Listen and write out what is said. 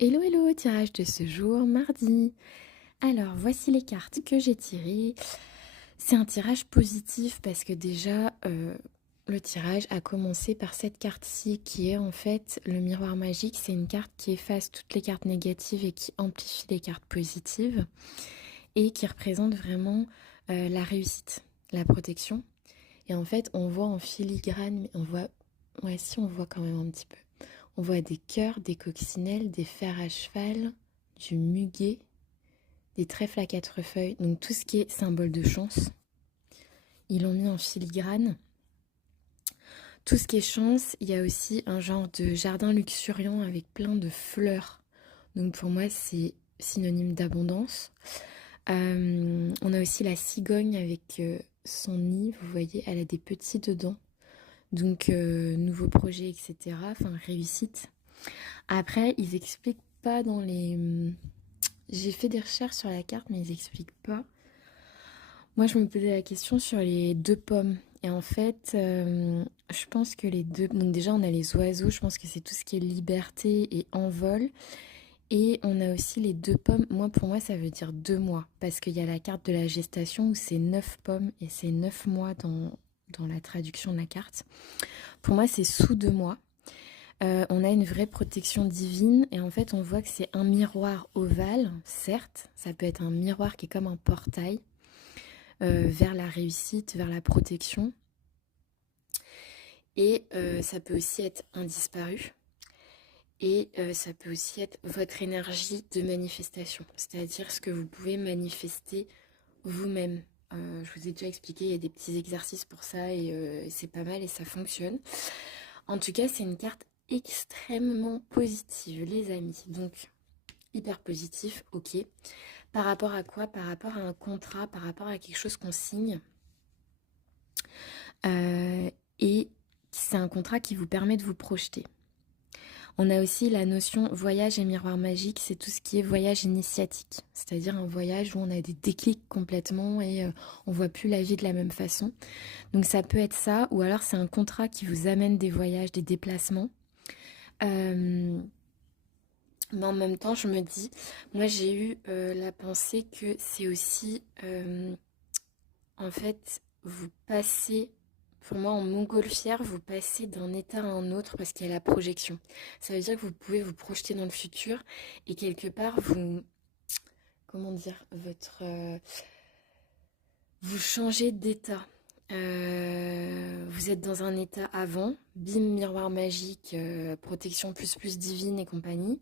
Hello hello, tirage de ce jour, mardi. Alors, voici les cartes que j'ai tirées. C'est un tirage positif parce que déjà, le tirage a commencé par cette carte-ci qui est en fait le miroir magique. C'est une carte qui efface toutes les cartes négatives et qui amplifie les cartes positives et qui représente vraiment la réussite, la protection. Et en fait, on voit en filigrane, mais on voit, ouais, si on voit quand même un petit peu. On voit des cœurs, des coccinelles, des fers à cheval, du muguet, des trèfles à quatre feuilles, donc tout ce qui est symbole de chance. Ils l'ont mis en filigrane. Tout ce qui est chance, il y a aussi un genre de jardin luxuriant avec plein de fleurs. Donc pour moi, c'est synonyme d'abondance. On a aussi la cigogne avec son nid, vous voyez, elle a des petits dedans. Donc nouveau projet, etc. Enfin, réussite. Après, ils expliquent pas dans les... J'ai fait des recherches sur la carte, mais ils expliquent pas. Moi, je me posais la question sur les deux pommes. Et en fait, je pense que les deux... Donc déjà, on a les oiseaux, je pense que c'est tout ce qui est liberté et envol. Et on a aussi les deux pommes. Moi, pour moi, ça veut dire 2 mois. Parce qu'il y a la carte de la gestation où c'est 9 pommes et c'est 9 mois dans la traduction de la carte. Pour moi, c'est sous 2 mois. On a une vraie protection divine et en fait on voit que c'est un miroir ovale, certes, ça peut être un miroir qui est comme un portail vers la réussite, vers la protection et ça peut aussi être un disparu et ça peut aussi être votre énergie de manifestation, c'est-à-dire ce que vous pouvez manifester vous-même. Je vous ai déjà expliqué, il y a des petits exercices pour ça et c'est pas mal et ça fonctionne. En tout cas, c'est une carte extrêmement positive, les amis. Donc, hyper positif, ok. Par rapport à quoi? Par rapport à un contrat, par rapport à quelque chose qu'on signe. Et c'est un contrat qui vous permet de vous projeter. On a aussi la notion voyage et miroir magique, c'est tout ce qui est voyage initiatique, c'est-à-dire un voyage où on a des déclics complètement et on voit plus la vie de la même façon. Donc ça peut être ça, ou alors c'est un contrat qui vous amène des voyages, des déplacements. Mais en même temps, je me dis, moi j'ai eu la pensée que c'est aussi, en fait, vous passez, pour moi en montgolfière, vous passez d'un état à un autre parce qu'il y a la projection. Ça veut dire que vous pouvez vous projeter dans le futur et quelque part, vous, comment dire, vous changez d'état. Vous êtes dans un état avant, bim, miroir magique, protection plus plus divine et compagnie.